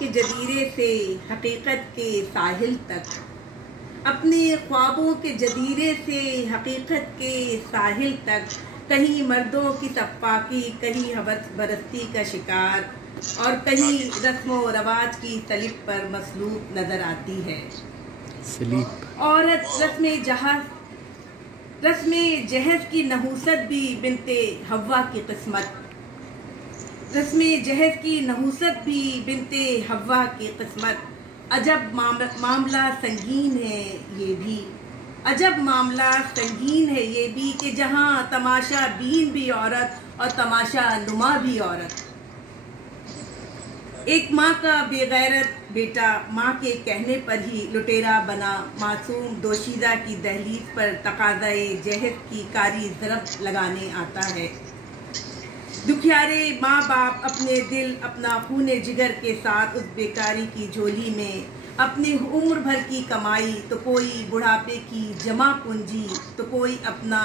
کے جزیرے سے حقیقت کے ساحل تک، اپنے خوابوں کے جزیرے سے حقیقت کے ساحل تک، کہیں مردوں کی سفاکی، کہیں حوث پرستی کا شکار، اور کہیں رسم و رواج کی سلیب پر مصلوب نظر آتی ہے۔ عورت رسم جہیز کی نحوست بھی بنت حوا کی قسمت، رسم جہیز کی نحوست بھی بنت حوا کی قسمت، عجب معاملہ سنگین ہے یہ بھی، عجب معاملہ سنگین ہے یہ بھی، کہ جہاں تماشا بین بھی عورت اور تماشا نما بھی عورت۔ ایک ماں کا بے غیرت بیٹا ماں کے کہنے پر ہی لٹیرا بنا، معصوم دوشیزہ کی دہلیز پر تقاضائے جہیز کی کاری ضرب لگانے آتا ہے۔ دکھیارے ماں باپ اپنے دل، اپنا خون جگر کے ساتھ اس بیکاری کی جھولی میں اپنی عمر بھر کی کمائی، تو کوئی بڑھاپے کی جمع پونجی، تو کوئی اپنا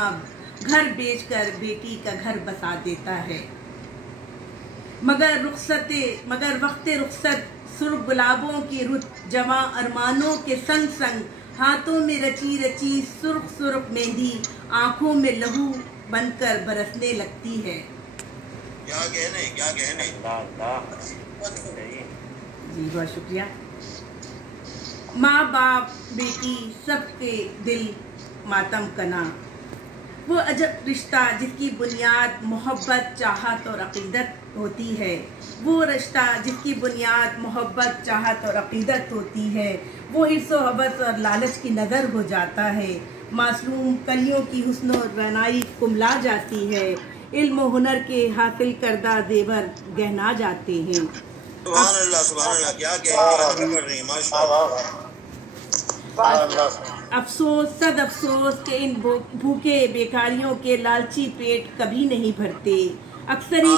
گھر بیچ کر بیٹی کا گھر بسا دیتا ہے۔ مگر وقت رخصت سرخ گلابوں کی رت، جواں ارمانوں کے سنگ سنگ، ہاتھوں میں رچی رچی سرخ سرخ مہندی آنکھوں میں لہو بن کر برسنے لگتی ہے۔ کیا کہنے جی بہت شکریہ۔ ماں باپ بیٹی سب کے دل ماتم کنا، وہ عجب رشتہ جس کی بنیاد محبت، چاہت اور عقیدت ہوتی ہے، وہ رشتہ جس کی بنیاد محبت، چاہت اور عقیدت ہوتی ہے، وہ حرص و حوث اور لالچ کی نظر ہو جاتا ہے، معصوم کلیوں کی حسن و رعنائی کملا جاتی ہے، علم و ہنر کے حاصل کردہ زیور گہنا جاتے ہیں۔ سبحان اللہ سبحان اللہ، کیا کہہ ماشاءاللہ۔ افسوس صد افسوس کہ ان بھوکے بیکاریوں کے لالچی پیٹ کبھی نہیں بھرتے، اکثر ہی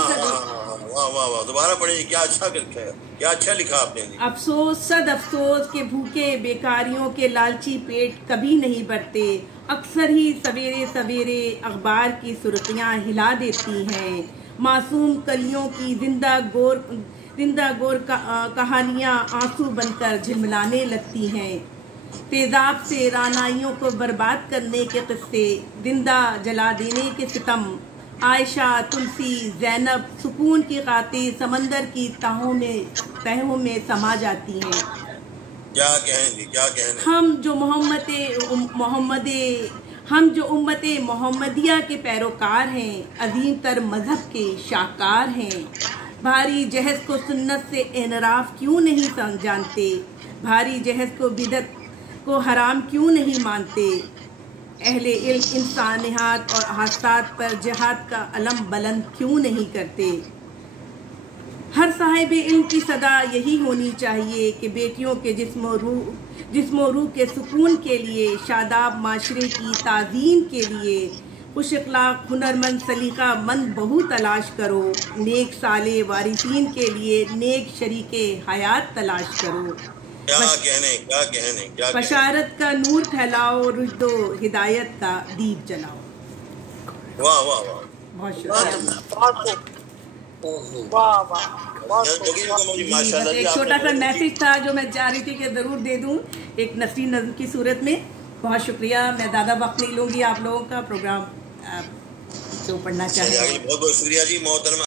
واہ دوبارہ پڑھیے، کیا اچھا لکھا آپ نے۔ افسوس صد افسوس کہ بھوکے بیکاریوں کے لالچی پیٹ کبھی نہیں بھرتے، اکثر ہی سویرے سویرے اخبار کی سرخیاں ہلا دیتی ہیں، معصوم کلیوں کی زندہ گور کہانیاں آنسو بن کر جھلملانے لگتی ہیں، تیزاب سے رعنائیوں کو برباد کرنے کے قصے، زندہ جلا دینے کے ستم، عائشہ، تلسی، زینب سکون کی خاطر سمندر کی تہوں میں سما جاتی ہیں۔ کیا کہیں ہم جو امت محمدیہ کے پیروکار ہیں، عظیم تر مذہب کے شاہکار ہیں، بھاری جہیز کو سنت سے انحراف کیوں نہیں جانتے، بھاری جہیز کو بدعت کو حرام کیوں نہیں مانتے، اہل علم انسانیات اور حادثات پر جہاد کا علم بلند کیوں نہیں کرتے۔ ہر صاحب علم کی صدا یہی ہونی چاہیے کہ بیٹیوں کے جسم و روح کے سکون کے لیے، شاداب معاشرے کی تعظیم کے لیے خوش اخلاق، ہنرمند، سلیقہ مند بہو تلاش کرو، نیک صالح وارثین کے لیے نیک شریک حیات تلاش کرو، کیا کہنے بشارت کا نور پھیلاؤ، رشد و ہدایت کا دیپ جلاؤ۔ واہ واہ واہ، بہت شکریہ۔ ایک چھوٹا سا میسج تھا جو میں چاہ رہی تھی کہ ضرور دے دوں ایک نثری نظم کی صورت میں۔ بہت شکریہ، میں زیادہ وقت نہیں لوں گی آپ لوگوں کا، پروگرام جو پڑھنا چاہیے۔ بہت بہت شکریہ جی محترم۔